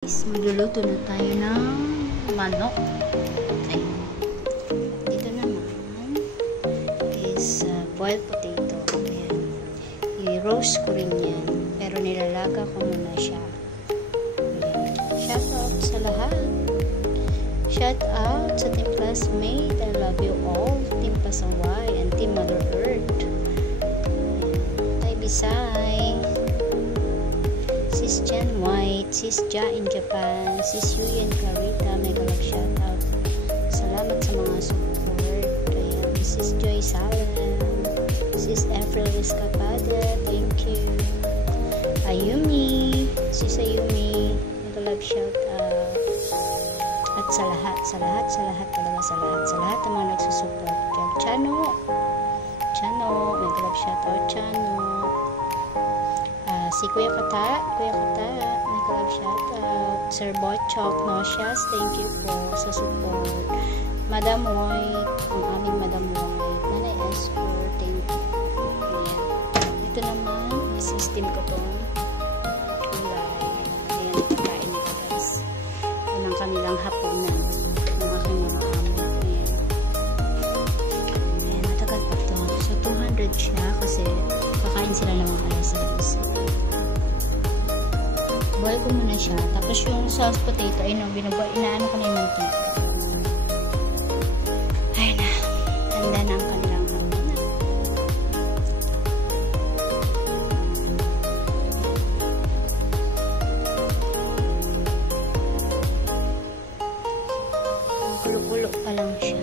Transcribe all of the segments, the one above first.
Magluluto na tayo ng manok. Ayan. Dito naman is boiled potato. Ayan. I-roast ko rin yan. Pero nilalaga ko muna siya. Ayan. Shout out sa lahat. Shout out sa Team Classmate. I love you all. Team Pasaway and Team Mother Earth. Tay Bisay. Sis Jan White, Sis Ja in Japan, Sis Yuyen Clarita, mega love shoutout. Salamat sa mga support. Ayan, Sis Joy Salam, Sis April Escapada, thank you. Ayumi, Sis Ayumi, mega love shoutout. At sa lahat talaga, sa lahat ng mga nagsusupport dyan. Chano, mega love shoutout, Chano. Si Kuya Kata, nag-love shoutout. Sir Bochok, Nocias, thank you po sa support. Madam White, ang aming Madam White. Nanay Esper, thank you. Ayan. Ito naman, i-system ko itong kulay. Ayan, pagkain nito guys. Yan ang kanilang hapunan. Ang aking mga amo. Ayan. Ayan, matagal pa ito. So, 200 siya kasi kakain sila ng mga alas 6. Boil ko muna siya. Tapos yung sauce potato, inaano ko na yung mantika. Ayun na. Handa na ang kanilang hapunan. Kulo-kulo pa lang siya.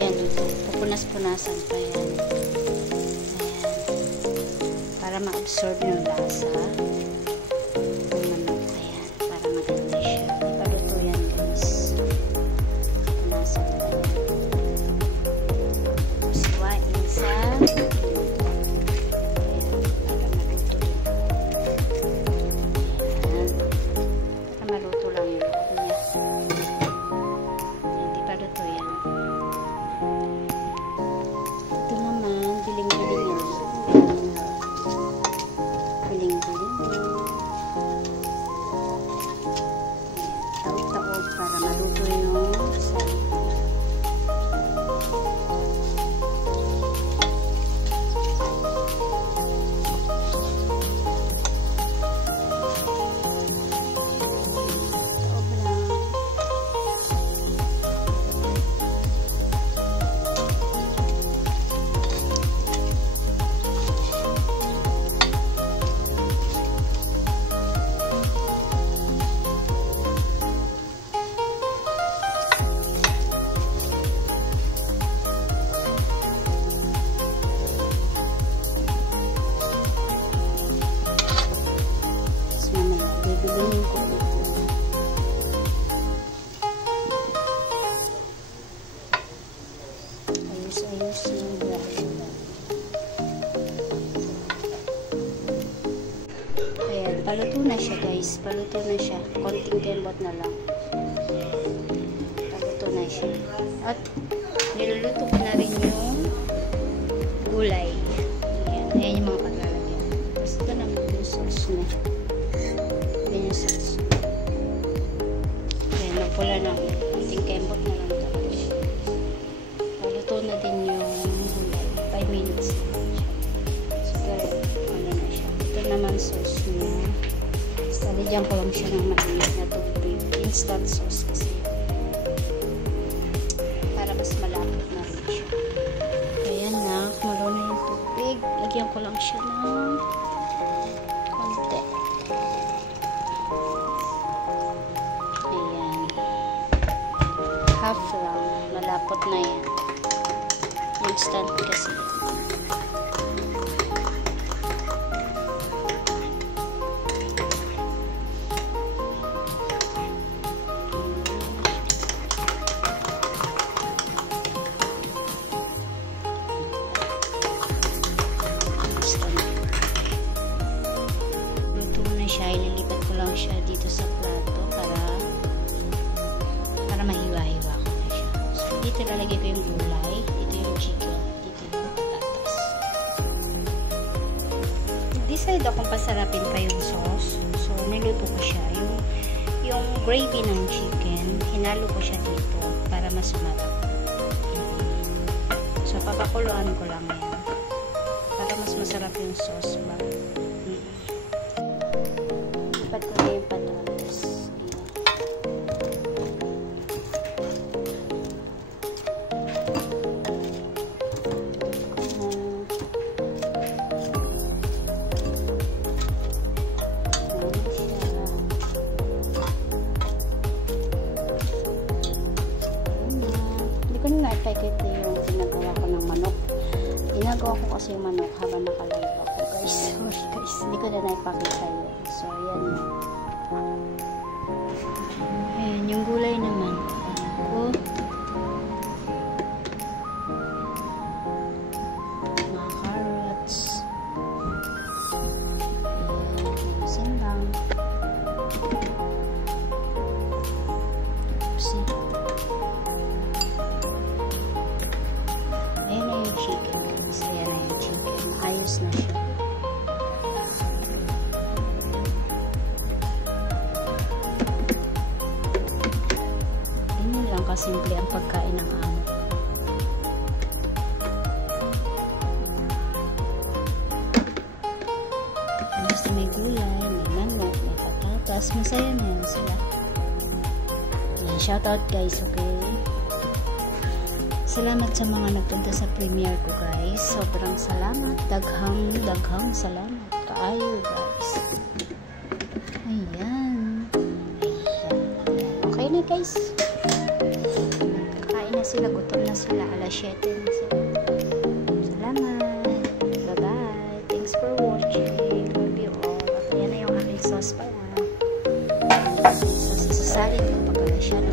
Ayan ito. Pupunas-punasan pa yan. Para ma-absorb yung lasa ng manok. Ayan, para maganda siya. Ipaluto yan guys. Punasan na yan. Siwain sa ayan, para maluto din. Ayan. Para maluto lang yung loob niya. Ayan, ipaluto yan. Ito naman, biling-biling yan. Taog-taog para maluto yung bibilin ko ito. Ayos yung braso. Ayan, paluto na siya guys. Paluto na siya. Konting kembot na lang. Paluto na siya. At niluluto ko na rin yung gulay. Ayan, ayan yung mga paglalagyan. Tapos ito naman yung sauce na. Ayan yung sauce. Ayan, napula na. Konting kembot na lang talaga siya. Paluto na din yung gulay. 5 minutes na siya. Siguro, ano na siya. Ito naman sauce niya. Salidyan ko lang siya ng mainit na tubig. Instant sauce kasi. Para mas malapot na rin siya. Ayan na. Kumulo na yung tubig. Lagyan ko lang siya ng konti. Ayan. Half lang. Malapot na yan. Instant kasi. Luto na siya. Ililipat ko lang siya dito sa plato para mahiwa-hiwa ko na siya. So, dito lalagay ko yung gulay. Dito yung chicken. Dito yung patatas. nag-decide akong pasarapin pa yung sauce. So, niluto ko siya. Yung gravy ng chicken, hinalo ko siya dito para mas sumarap. So, papakuluan ko lang yan. Para mas masarap yung sauce ba. Lipat ko na yung patatas. Packet yung ginagawa ko ng manok. Ginagawa ko kasi yung manok habang nakalive ako, guys. Sorry guys, hindi ko na naipakita yun. So, ayan. Ayan, yung gulay naman. Mga carrots. Ayan, sindang. Oopsie. Ayan na yung chicken, guys. Ayan na yung chicken. Ayos na siya. Ganyan lang kasimple ang pagkain ng amo. Basta may gulay, may manok, may patatas. Masaya na yan sila. Ayan, shoutout guys, okay? Salamat sa mga nagpunta sa premiere ko, guys. Sobrang salamat. Daghang salamat. Kaayo, guys. Ayan. Okay na, guys. Kakain na sila. Gutom na sila. Alas 7 na sila. Salamat. Bye-bye. Thanks for watching. Love you all. At ayan na yung aking sauce pala. So, sasalin ko pag alas 7.